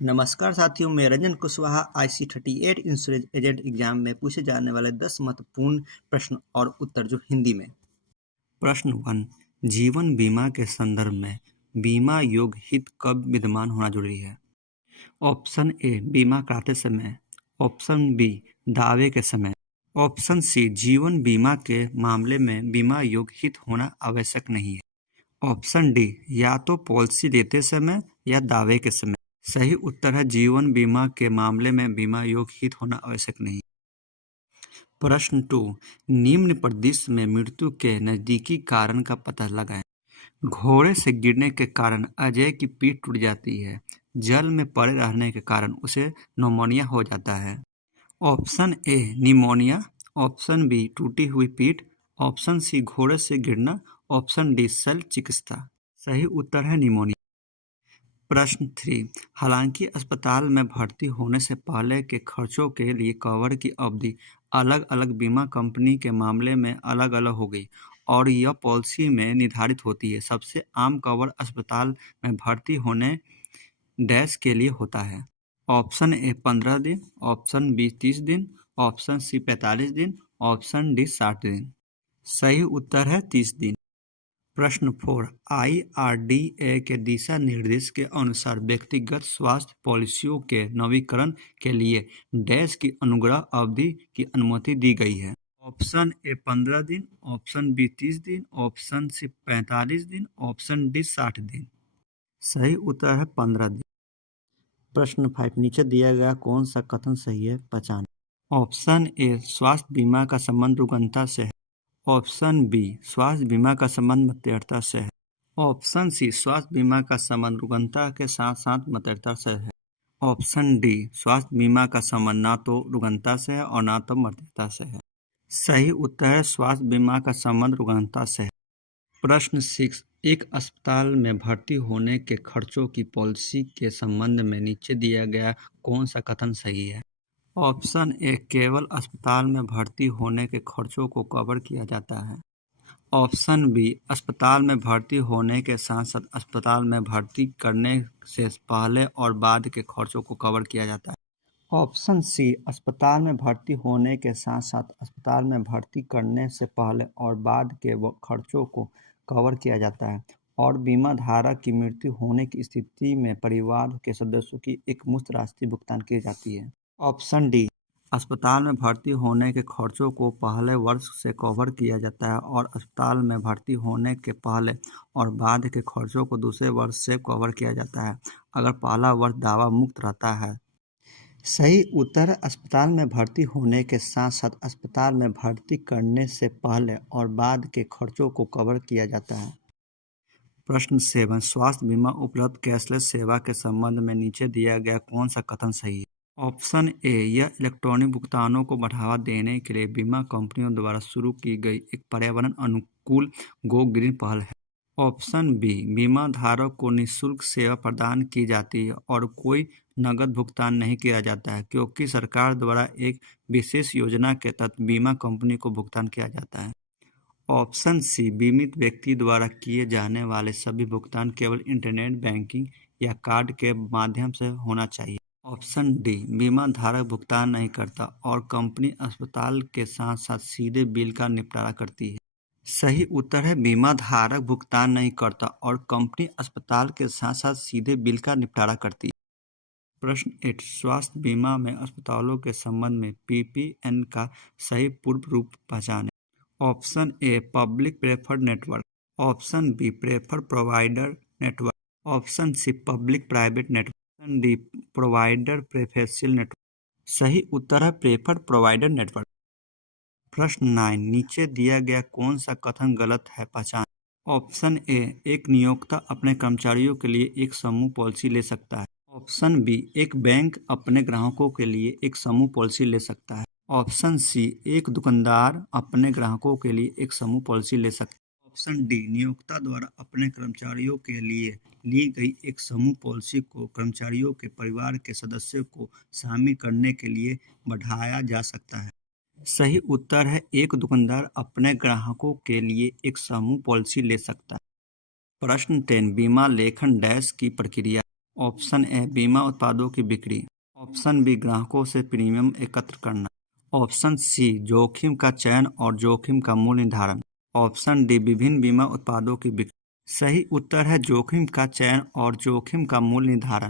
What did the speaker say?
नमस्कार साथियों, मैं Ranjan Kushwaha IC38 insurance agent exam में पूछे जाने वाले 10 महत्वपूर्ण प्रश्न और उत्तर जो हिंदी में। प्रश्न 1, जीवन बीमा के संदर्भ में बीमा योग्य हित कब विद्यमान होना जरूरी है? ऑप्शन ए, बीमा कराते समय। ऑप्शन बी, दावे के समय। ऑप्शन सी, जीवन बीमा के मामले में बीमा योग्य हित होना आवश्यक नहीं है। ऑप्शन डी, या तो पॉलिसी देते समय या दावे के समय। सही उत्तर है जीवन बीमा के मामले में बीमा योग्य हित होना आवश्यक नहीं। प्रश्न 2, निम्न परिदृश्य में मृत्यु के नजदीकी कारण का पता लगाएं। घोड़े से गिरने के कारण अजय की पीठ टूट जाती है। जल में पड़े रहने के कारण उसे निमोनिया हो जाता है। Option A, pneumonia. Option B, टूटी हुई पीठ। ऑप्शन सी, घोड़े से गिरना। ऑप्शन डी, शल्य चिकित्सा। सही उत्तर है निमोनिया। प्रश्न 3, हालांकि अस्पताल में भर्ती होने से पहले के खर्चों के लिए कवर की अवधि अलग अलग बीमा कंपनी के मामले में अलग अलग हो गई और यह पॉलिसी में निर्धारित होती है। सबसे आम कवर अस्पताल में भर्ती होने डैश के लिए होता है। ऑप्शन ए 15 दिन, ऑप्शन बी 30 दिन, ऑप्शन सी 45 दिन, ऑप्शन डी 60 दिन। सही उत्तर है 30 दिन। प्रश्न 4, IRDA के दिशा निर्देश के अनुसार व्यक्तिगत स्वास्थ्य पॉलिसियों के नवीकरण के लिए डैश की अनुग्रह अवधि की अनुमति दी गई है। ऑप्शन ए 15 दिन, ऑप्शन बी 30 दिन, ऑप्शन सी 45 दिन, ऑप्शन डी 60 दिन। सही उत्तर है 15 दिन। प्रश्न 5, नीचे दिया गया कौन सा कथन सही है, पहचानें। ऑप्शन ए, स्वास्थ्य बीमा का संबंध रुग्णता से है। ऑप्शन बी, स्वास्थ्य बीमा का संबंध मातृत्व से है। ऑप्शन सी, स्वास्थ्य बीमा का संबंध रुग्णता के साथ साथ मातृत्व से है। ऑप्शन डी, स्वास्थ्य बीमा का संबंध ना तो रुग्णता से है और ना तो मातृत्व से है। सही उत्तर है स्वास्थ्य बीमा का संबंध रुग्णता से है। प्रश्न 6, एक अस्पताल में भर्ती होने के खर्चों की पॉलिसी के संबंध में नीचे दिया गया कौन सा कथन सही है? ऑप्शन ए, केवल अस्पताल में भर्ती होने के खर्चों को कवर किया जाता है। ऑप्शन बी, अस्पताल में भर्ती होने के साथ साथ अस्पताल में भर्ती करने से पहले और बाद के खर्चों को कवर किया जाता है। ऑप्शन सी, अस्पताल में भर्ती होने के साथ साथ अस्पताल में भर्ती करने से पहले और बाद के खर्चों को कवर किया जाता है और बीमा धारक की मृत्यु होने की स्थिति में परिवार के सदस्यों की एक मुश्त राशि भुगतान की जाती है। ऑप्शन डी, अस्पताल में भर्ती होने के खर्चों को पहले वर्ष से कवर किया जाता है और अस्पताल में भर्ती होने के पहले और बाद के खर्चों को दूसरे वर्ष से कवर किया जाता है अगर पहला वर्ष दावा मुक्त रहता है। सही उत्तर, अस्पताल में भर्ती होने के साथ साथ अस्पताल में भर्ती करने से पहले और बाद के खर्चों को कवर किया जाता है। प्रश्न 7, स्वास्थ्य बीमा उपलब्ध कैशलेस सेवा के संबंध में नीचे दिया गया कौन सा कथन सही है? ऑप्शन ए, यह इलेक्ट्रॉनिक भुगतानों को बढ़ावा देने के लिए बीमा कंपनियों द्वारा शुरू की गई एक पर्यावरण अनुकूल गो ग्रीन पहल है। ऑप्शन बी, बीमा धारक को निःशुल्क सेवा प्रदान की जाती है और कोई नगद भुगतान नहीं किया जाता है क्योंकि सरकार द्वारा एक विशेष योजना के तहत बीमा कंपनी को भुगतान किया जाता है। ऑप्शन सी, बीमित व्यक्ति द्वारा किए जाने वाले सभी भुगतान केवल इंटरनेट बैंकिंग या कार्ड के माध्यम से होना चाहिए। ऑप्शन डी, बीमा धारक भुगतान नहीं करता और कंपनी अस्पताल के साथ साथ सीधे बिल का निपटारा करती है। सही उत्तर है बीमा धारक भुगतान नहीं करता और कंपनी अस्पताल के साथ साथ सीधे बिल का निपटारा करती है। प्रश्न 8, स्वास्थ्य बीमा में अस्पतालों के संबंध में PPN का सही पूर्व रूप पहचानें। Option A, public preferred network. Option B, preferred provider network. Option C, public private network. Option D, provider preferential network. सही उत्तर है प्रेफर्ड प्रोवाइडर नेटवर्क। प्रश्न 9, नीचे दिया गया कौन सा कथन गलत है, पहचान। ऑप्शन ए, एक नियोक्ता अपने कर्मचारियों के लिए एक समूह पॉलिसी ले सकता है। ऑप्शन बी, एक बैंक अपने ग्राहकों के लिए एक समूह पॉलिसी ले सकता है। ऑप्शन सी, एक दुकानदार अपने ग्राहकों के लिए एक समूह पॉलिसी ले सकता है। ऑप्शन डी, नियोक्ता द्वारा अपने कर्मचारियों के लिए ली गई एक समूह पॉलिसी को कर्मचारियों के परिवार के सदस्यों को शामिल करने के लिए बढ़ाया जा सकता है। सही उत्तर है एक दुकानदार अपने ग्राहकों के लिए एक समूह पॉलिसी ले सकता है। प्रश्न 10, बीमा लेखन डैश की प्रक्रिया। ऑप्शन ए बीमा उत्पादों की बिक्री। ऑप्शन बी ग्राहकों से प्रीमियम एकत्र करना। ऑप्शन सी जोखिम का चयन और जोखिम का मूल्य निर्धारण। ऑप्शन डी विभिन्न बीमा उत्पादों की बिक्री। सही उत्तर है जोखिम का चयन और जोखिम का मूल्य निर्धारण।